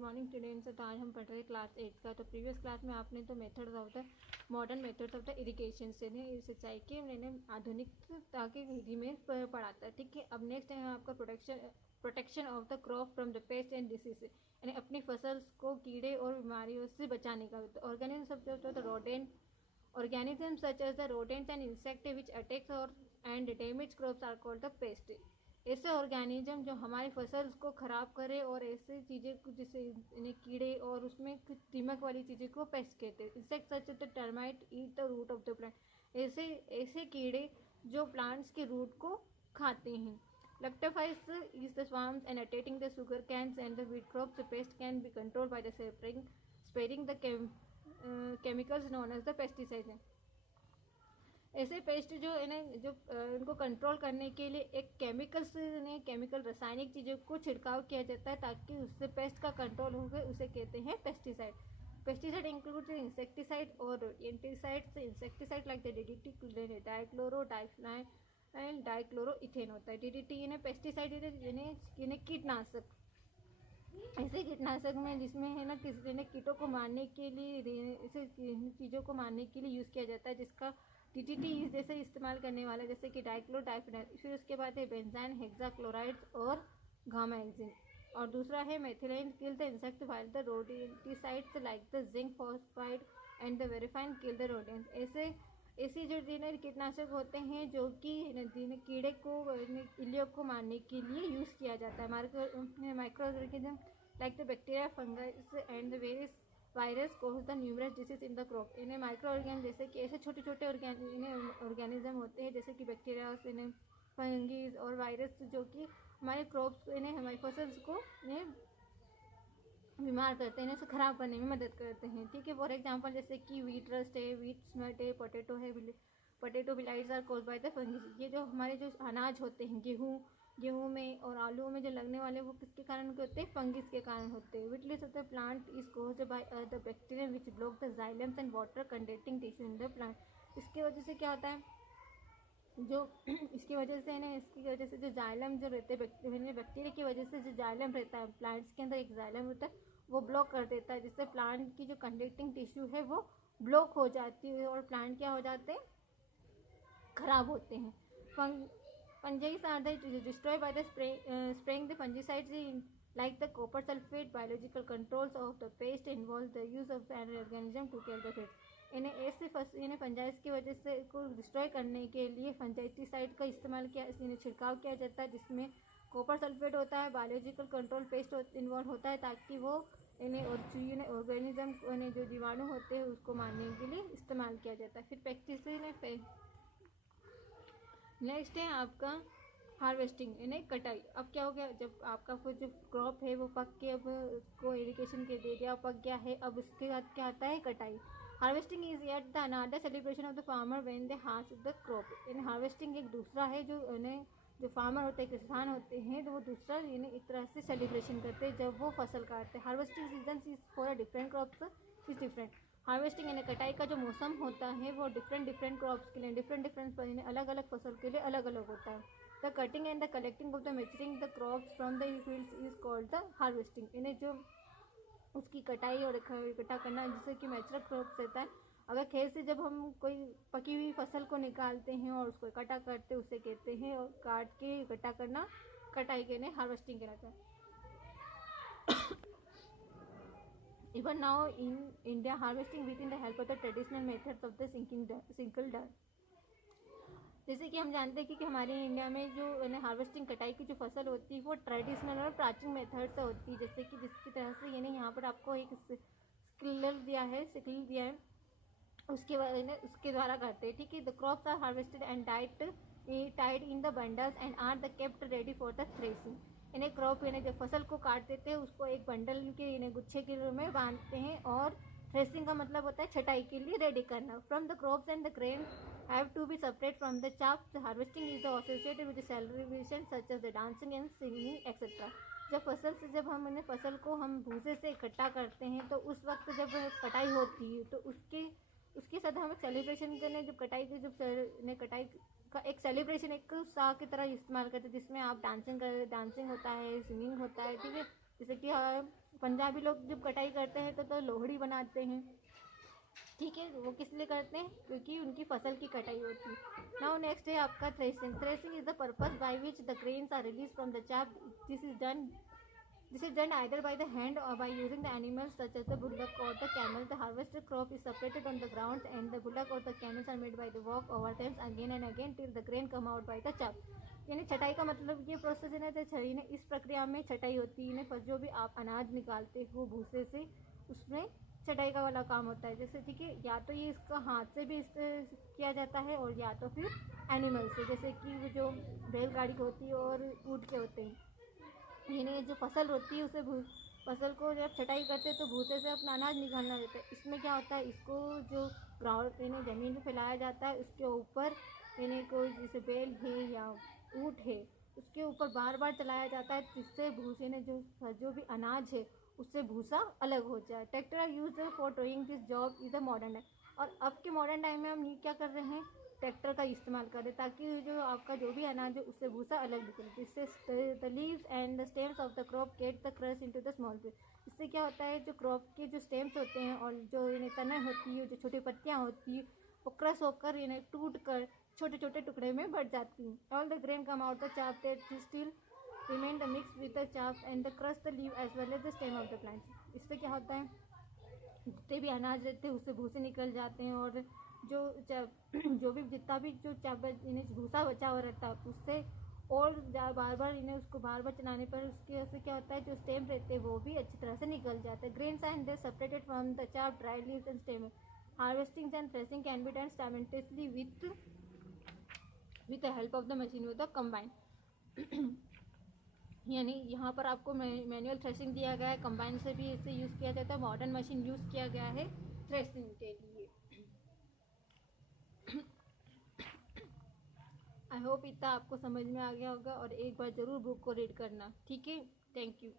Morning students. तो आज हम पढ़ रहे हैं क्लास 8 का। तो प्रीवियस क्लास में आपने तो methods of the modern methods of the irrigation से सिंचाई के मैंने आधुनिकता के विधि में पढ़ा था। ठीक है, अब नेक्स्ट है आपका protection of the crop from the paste and disease, यानी अपनी फसल को कीड़े और बीमारियों से बचाने का। Organism rodent organisms such as the rodents and insects which attacks or and damage crops are called the pest। ऐसे ऑर्गेनिज्म जो हमारी फसल को ख़राब करे और ऐसे चीज़ें जैसे इन्हें कीड़े और उसमें दीमक वाली चीज़ें को पेस्ट कहते हैं। Insect such the termite eat the root of the plant. ऐसे कीड़े जो प्लांट्स के रूट को खाते हैं। Lactophiles is the swarms and attacking the sugar canes and the wheat crops. The pest can be controlled by the sparing the chemicals known as the pesticides। ऐसे paste जो इन्हें जो इनको कंट्रोल करने के लिए एक केमिकल रासायनिक चीज़ों को छिड़काव किया जाता है ताकि उससे पेस्ट का कंट्रोल हो गए, उसे कहते हैं पेस्टिसाइड। पेस्टिसाइड इंक्लूड इंसेक्टिसाइड और एंटीसाइड्स। Insecticide like the DDT, dichloro diphenyl dichloroethane होता है। डीडीटी इन्हें पेस्टिसाइड इन्हें कीटनाशक, ऐसे कीटनाशक में जिसमें है ना किसी कीटों को मारने के लिए ऐसे चीज़ों को मारने के लिए यूज़ किया जाता है, जिसका डीडीटी जैसे इस्तेमाल करने वाला जैसे कि डाइक्लोरोडाइफेनाइल। फिर उसके बाद है बेंजाइन, हेक्साक्लोराइड्स और गामाक्सिन। और दूसरा है methylene kill the insect while the rodenticides like the zinc phosphide and the warfarin kill the rodents. ऐसे जो कीटनाशक होते हैं जो कि कीड़े को इल्लियों को मारने के लिए यूज़ किया जाता है। Micro organism like the bacteria, fungus and the various virus cause the numerous disease in the crop. इन्हें माइक्रो ऑर्गेनिज्म जैसे कि ऐसे छोटे छोटे ऑर्गेनिज्म होते हैं जैसे कि बैक्टीरिया, फंगीज और वायरस जो कि हमारे क्रॉप्स हमारी फसल्स को बीमार करते हैं, इसे ख़राब करने में मदद करते हैं। ठीक है, फॉर एग्जांपल जैसे कि वीट रस्ट है, वीट स्मट है, potato blights are caused by the fungus. ये जो हमारे जो अनाज होते हैं गेहूँ में और आलू में जो लगने वाले वो किसके कारण होते हैं? फंगिस के कारण होते हैं। विटलेस of the plant is caused by the bacteria which block the xylems and water conducting tissue in the plant. इसकी वजह से क्या होता है इसकी वजह से जो जाइलम जो रहते हैं बैक्टीरिया की वजह से जो जाइलम रहता है प्लांट्स के अंदर, एक जाइलम होता है वो ब्लॉक कर देता है, जिससे प्लांट की जो कंडक्टिंग टिश्यू है वो ब्लॉक हो जाती है और प्लांट क्या हो जाते हैं? खराब होते हैं। Fungi are destroyed by the spraying the fungicides like the copper sulfate. Biological controls of the pest involve the use of an organism to kill the pests। इन्हें फंजाइस की वजह से को डिस्ट्रॉय करने के लिए फंजाइटिसाइड का इस्तेमाल छिड़काव किया जाता है, जिसमें कॉपर सल्फेट होता है। बायोलॉजिकल कंट्रोल पेस्ट इन्वॉल्व होता है ताकि वो ऑर्गेनिज्म जो जीवाणु होते हैं उसको मारने के लिए इस्तेमाल किया जाता है। फिर पेस्टिसाइड नेक्स्ट है आपका हार्वेस्टिंग, यानी कटाई। अब क्या हो गया, जब आपका जो क्रॉप है वो पक के अब उसको इरिगेशन के दे दिया, पक गया है, अब उसके बाद क्या आता है? कटाई। Harvesting is yet the another celebration of the farmer when they harvest the crop. यानी हार्वेस्टिंग एक दूसरा है जो फार्मर होते हैं, किसान होते हैं, तो वो दूसरा एक तरह से सेलिब्रेशन करते हैं जब वो फसल काटते हैं। Harvesting season is for a different crops is different. Harvesting यानी कटाई का जो मौसम होता है वो डिफरेंट क्रॉप्स के लिए डिफरेंट अलग अलग फसल के लिए अलग अलग होता है। The cutting and the collecting of the maturing the crops from the fields is called the harvesting. यानी जो उसकी कटाई और इकट्ठा करना, जिससे कि मैच्योर क्रॉप्स रहता है। अगर खेत से जब हम कोई पकी हुई फसल को निकालते हैं और उसको इकट्ठा करते हैं उसे कहते हैं, और काट के इकट्ठा करना कटाई के लिए हार्वेस्टिंग कहलाता है। Even now in India, harvesting within the help of the traditional methods of the sickle done। जैसे कि हम जानते हैं कि हमारे इंडिया में जो हार्वेस्टिंग कटाई की जो फसल होती है वो ट्रेडिशनल और प्राचीन मेथड से होती है। जैसे कि जिसकी तरह से यहाँ पर आपको एक सिकल दिया है उसके द्वारा करते हैं। ठीक है, the crops are harvested and tied in the bundles and are the kept ready for the threshing. इन्हें क्रॉप जब फसल को काट देते हैं उसको एक बंडल के गुच्छे के रूप में बांधते हैं, और थ्रेसिंग का मतलब होता है छटाई के लिए रेडी करना। From the crops and the grain have to be separate from the chaff। Harvesting is the associated with celebration such as the dancing and singing etcetera. जब हम फसल को हम भूसे से इकट्ठा करते हैं तो उस वक्त जब कटाई होती है तो उसके साथ हम सेलिब्रेशन करने, जब कटाई का एक सेलिब्रेशन एक उत्साह की तरह इस्तेमाल करते हैं, जिसमें आप डांसिंग होता है, सिंगिंग होता है। ठीक है, जैसे कि पंजाबी लोग जब कटाई करते हैं तो लोहड़ी बनाते हैं, ठीक है। वो किस लिए करते हैं? क्योंकि उनकी फसल की कटाई होती है। नाउ नेक्स्ट है आपका threshing. Threshing is the purpose by which the grains are release from the chaff. This is done either by the hand or by using the animals such as the bullock or the camel. The harvested crop is separated on the ground and the bullock or the camels are made by the walk over them again and again till the grain come out by the chaff. यानी छटाई का मतलब ये process है ना, जैसे इस प्रक्रिया में छटाई होती है, पर जो भी आप अनाज निकालते हो भूसे से, उसमें छटाई का वाला काम होता है। जैसे ठीक है, या तो ये इसका हाथ से भी किया जाता है और या तो फिर एनिमल से, जैसे कि वो जो बैलगाड़ी होती है और ऊँट के होते हैं। यानी जो फसल होती है उसे फसल को जब छटाई करते हैं तो भूसे से अपना अनाज निकालना रहता है। इसमें क्या होता है, इसको जो ग्राउंड यानी ज़मीन में फैलाया जाता है, उसके ऊपर यानी कोई जैसे बैल है या ऊँट है, उसके ऊपर बार बार चलाया जाता है, जिससे भूसे ने जो भी अनाज है उससे भूसा अलग हो जाए। Tractor are used for doing this job is the modern time. और अब के मॉडर्न टाइम में हम ये क्या कर रहे हैं, ट्रैक्टर का इस्तेमाल करें, ताकि जो आपका जो भी अनाज है उससे भूसा अलग निकले। जिससे the leaves and the stems of the crop get the crush into the small piece. इससे क्या होता है, जो क्रॉप के जो स्टेम्स होते हैं और जो इन्हें तना होती है, जो छोटी पत्तियाँ होती है, वो क्रश होकर इन्हें टूट कर छोटे छोटे टुकड़े में बढ़ जाती हैं। All the grain come out the chaff that still remain the mix with the chaff and the crush the leaf as well as the stem of the plant. इससे क्या होता है, जितने भी अनाज रहते हैं उससे भूसे निकल जाते हैं और जो भी जितना भी जो इन्हें भूसा बचा हुआ रहता है उससे और बार बार इन्हें उसको बार बार चलाने पर उसके उससे क्या होता है, जो स्टेम रहते हैं वो भी अच्छी तरह से निकल जाते हैं। Grains and they separated from the chaff, dry leaves and stem. Harvesting and threshing can be done simultaneously with the help of the machine with the combine. यानी यहाँ पर आपको मैनुअल थ्रेशिंग दिया गया है, कंबाइन से भी इसे यूज़ किया जाता है, मॉडर्न मशीन यूज़ किया गया है थ्रेशिंग के लिए। आई होप इतना आपको समझ में आ गया होगा और एक बार ज़रूर बुक को रीड करना, ठीक है। Thank you.